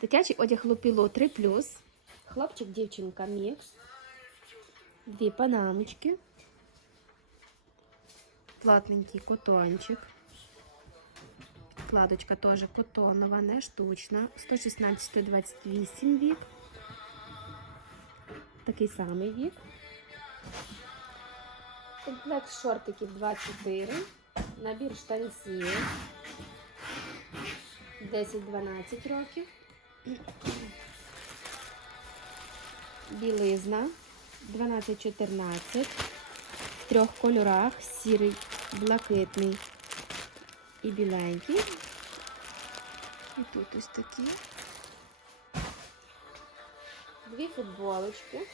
Дитячий одяг Лупіло 3 Хлопчик, дівчинка мікс. Дві панамочки. Плотненький котончик. Кладочка теж котонова, не штучна. 116-28 вік. Такий самий вік. Комплект шортиків 24. Набір штанців. 10-12 років. Білизна 12-14. В трьох кольорах: сірий, блакитний і біленький. І тут ось такі. Дві футболочки.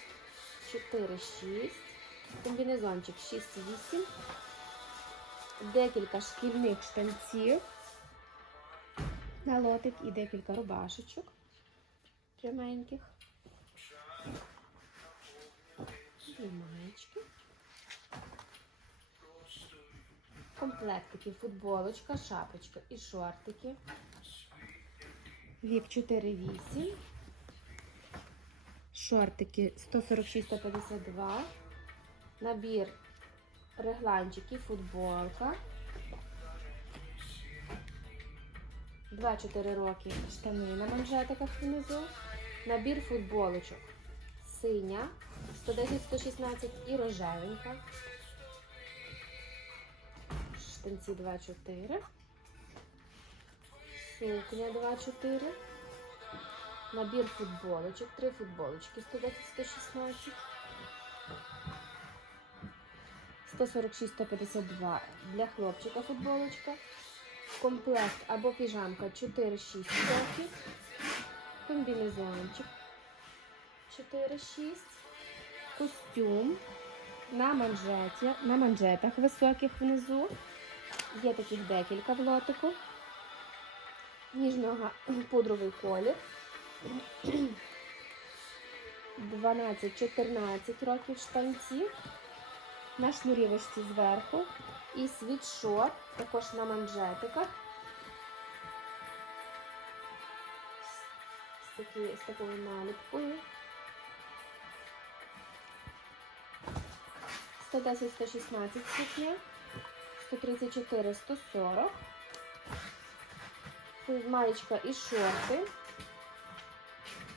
4-6. Комбінезончик 6-8. Декілька шкільних штанців на лотик і декілька рубашечок пряменьких. Маєчки. Комплектики, футболочка, шапочка і шортики. Вік 4-8. Шортики 146-152. Набір регланчики, футболка. 2-4 роки штани на манжетиках внизу. Набір футболочок. Синя 110-116 і рожевенька. Штанці 2-4. Сукня 2-4. Набір футболочок. Три футболочки 110-116. 146-152 для хлопчика футболочка. Комплект або піжамка 4-6 років. Комбінезончик 4-6. Костюм на манжеті, на манжетах високих внизу. Є таких декілька в лотику. Ніжного пудровий колір. 12-14 років штанці. На шнурівочці зверху. І світшот, також на манжетиках. З, такі, з такою наліпкою. 110-116 сукня. 134-140. Тут маєчка і шорти.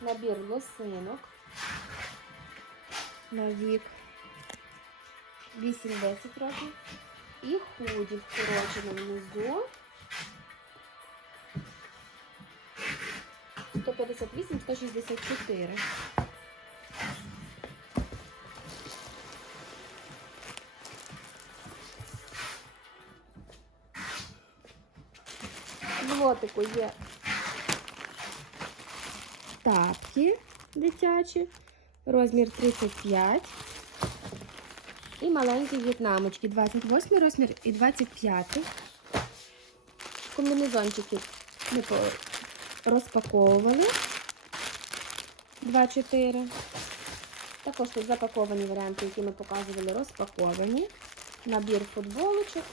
Набір лосинок. На вік 8-10 років. І худі вкорочено внизу. 158-164. В лотику є тапки дитячі, розмір 35. І маленькі в'єтнамочки, 28 розмір і 25. Комбінезончики ми розпаковували. 2-4. Також тут запаковані варіанти, які ми показували, розпаковані. Набір футболочок.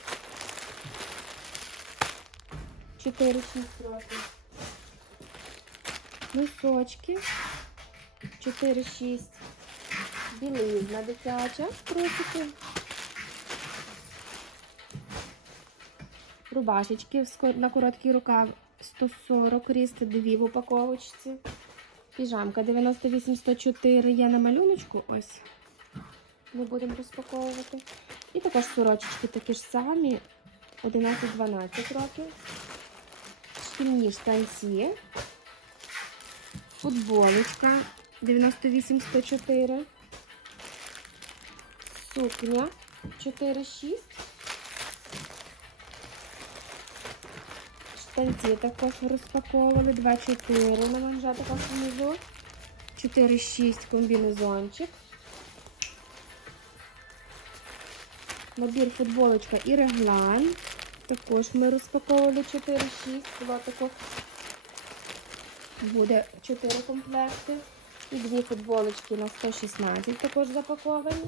4-6 років. Носочки. 4-6. Білизна дитяча, трусики. Рубашечки на короткий рукав 140 ріст, дві в упаковочці. Піжамка 98-104 є на малюночку. Ось. Ми будемо розпаковувати. І також сорочечки такі ж самі. 11-12 років. Шкільні штанці. Футболочка 98-104. Сукня 4-6. Штанці також розпаковували. 2-4 на манжетиках внизу. 4-6 комбінезончик. Набір футболочка і реглан. Також ми розпаковували 4-6. Було тако буде 4 комплекти. І дві футболочки на 116 також запаковані.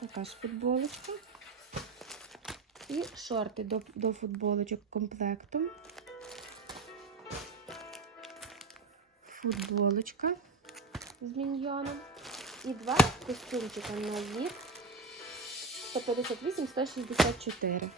Така ж футболочка. І шорти до, до футболочок комплектом. Футболочка з міньйоном. І два костюмчика на вік 158-164.